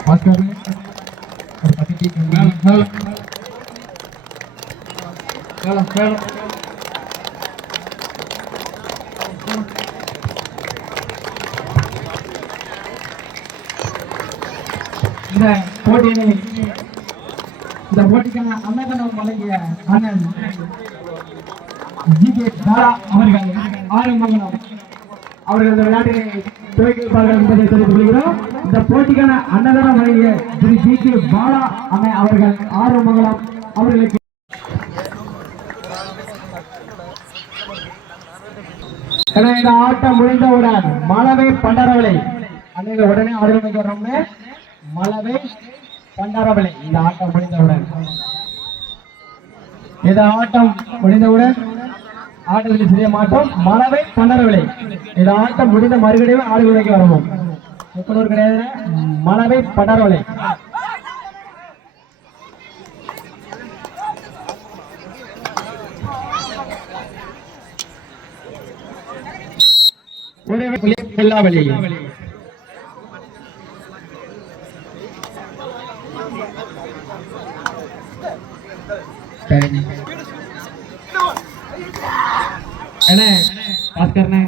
பாஸ்கர் ஒரு பத்து T ma'am இந்த போட்டியினை இந்த போட்டிக்கான அன்னதானம் வழங்கிய அண்ணன் ஜி கே தாரா அவர்கள் ஆரம்பங்கலம் அவர்கள் இந்த விளையாட்டினை துவக்கி வைப்பார்கள் என்பதை தெரிவித்துக் கொள்கிறோம். இந்த போட்டிக்கான அன்னதான வழங்கிய திரு ஜி கே பாலா அம்மை அவர்கள் ஆரம்பங்கலம் அவர்களுக்கு இந்த ஆட்டம் முடிந்தவுடன் மலவை பண்டரவளை அன்னைக்கு உடனே ஆடுகளுக்கு வர்றோம்னு மலவை பண்டரவளை. இந்த ஆட்டம் முடிந்தவுடன் இந்த ஆட்டம் முடிந்தவுடன் ஆட்டத்தில் செய்ய மாட்டோம். மலவை தளரவில்லை. இந்த ஆட்டம் முடிந்த மறுபடியும் ஆடுகளுக்கு வரவும். முப்பனூர் கிடையாது மலவை படரவில்லை. ஒரு புல்லாவளி சரி அண்ணே பாஸ்கர்ண்ணே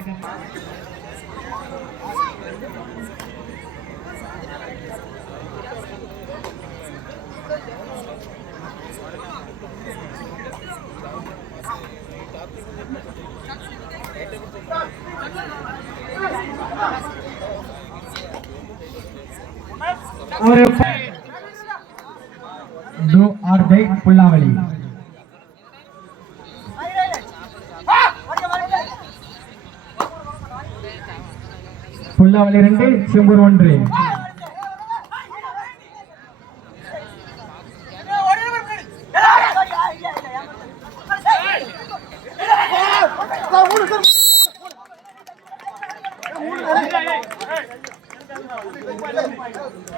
ஒரு டூ ஆர் டை புல்லாவளி. புல்லாவளி ரெண்டு செம்பூர் ஒன்று.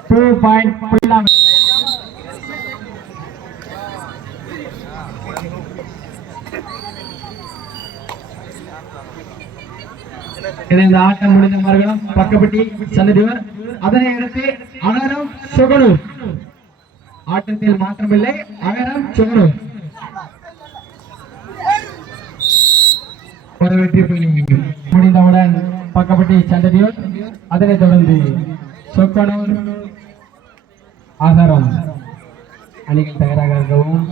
டூ பாயிண்ட் புல்லாவளி இந்த ஆட்டம் முடிந்த மறுகளும் பக்கப்பட்டி சந்ததிவர் அதனை அடுத்து அகரம் சுகனூர். ஆட்டத்தில் மாற்றமில்லை. அகரம் சுகனூர். ஒரு வெற்றி புள்ளி முடிந்தவுடன் பக்கப்பட்டி சண்டடியூர் அதனைத் தொடர்ந்து சொக்கனூர் அகரம் அணிகள் தயாராக இருக்கவும்.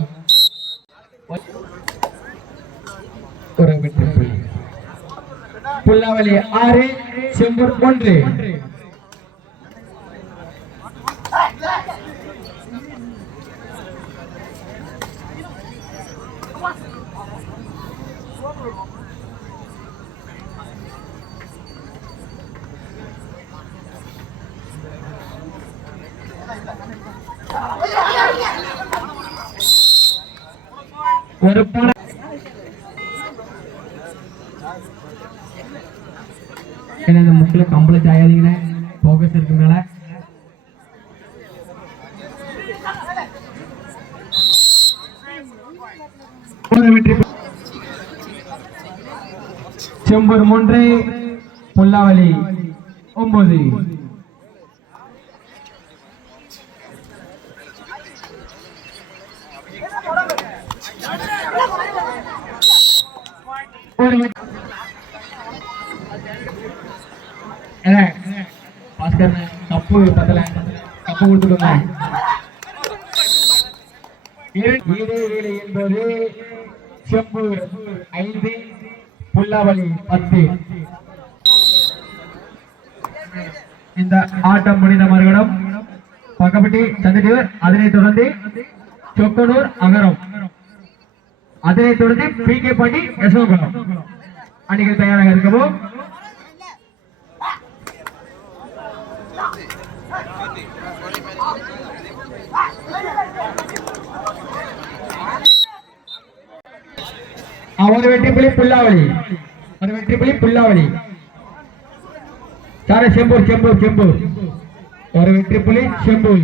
ஒரு புல்லாவளி ஆறு செம்பூர் ஒன்று. ஒரு போன இந்த முக்கில் கம்பளை சாயாதீங்கண்ணே போக்கஸ் இருக்கு மேல. செம்பூர் மூன்று புல்லாவளி ஒன்பது பாஸ்கர் கப்பு பத்தல கப்பு கொடுத்துக்கோங்க என்பது செம்பு ஐந்து புல்லாவளி பத்து இந்த ஆட்டம் முடிந்த மறுகடம் பக்கப்பட்டி சந்திட்டு அதனைத் தொடர்ந்து சொக்கனூர் அகரம் அதனைத் தொடர்ந்து பி கே பாண்டி யசோகுலம் அணிகள் தயாராக இருக்கவும் ஒரு வெற்றி புலி புல்லாவளி. ஒரு வெற்றி புலி புல்லாவளி. சார செம்பூர் செம்பூர் செம்பூர். ஒரு வெற்றி புலி செம்பூர்.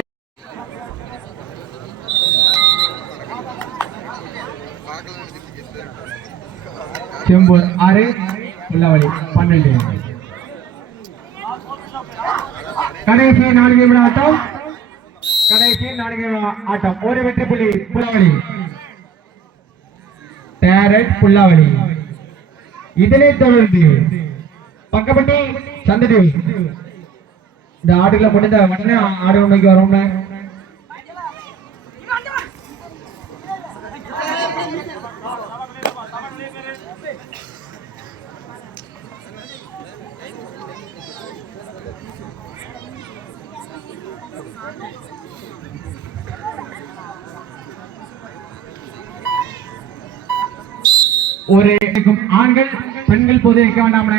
செம்பூர் ஆறு உள்ளவழி பன்னெண்டு கடைசி நான்கு நிமிட ஆட்டம் கடைசி நான்கு நிமிட ஆட்டம் ஒரு வெற்றி புள்ளி புல்லாவளி டேரட் புல்லாவளி இதனை தொடர்ந்து பக்கப்பட்டி சந்தடி இந்த ஆடுகளை முடிந்த உடனே ஆடு உண்மைக்கு வரோம்ல ஒரு ஆண்கள் பெண்கள் பொது வைக்க வேண்டாம்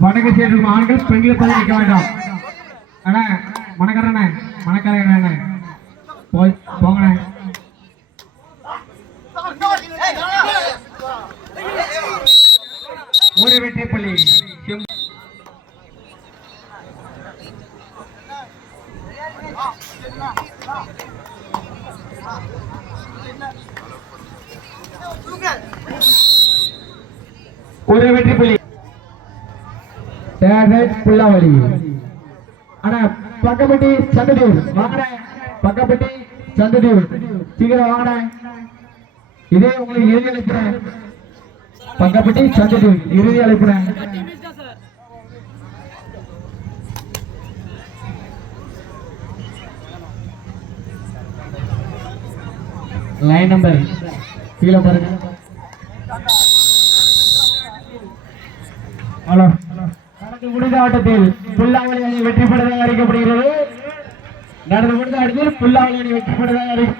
வடக்கு சைடு இருக்கும் ஆண்கள் பெண்கள் பொது வைக்க வேண்டாம். அண்ணா மணக்காரண்ணே மணக்காரண்ணே போய் போங்கண்ணே. ஒரு வெற்றி ஒரு வெற்றி புள்ளி. புல்லாவளி அண்ணா பக்கப்பட்டி சந்தடியூர் வாங்கடா பக்கப்பட்டி சந்தடியூர் சீக்கிரம் வாங்கடா இதே உங்களுக்கு இறுதி அழைப்புறேன். பக்கப்பட்டி சந்தடியூர் இறுதி அழைப்புறேன். லைன் நம்பர் கீழே பாருங்க. ஹலோ. நடந்து முடிந்த ஆட்டத்தில் புல்லாவளி அணி வெற்றி பெற்றதாக அறிக்கப்படுகிறது நடந்து முடிந்த ஆட்டத்தில் புல்லாவளி அணி வெற்றி பெற்றதாக அறி-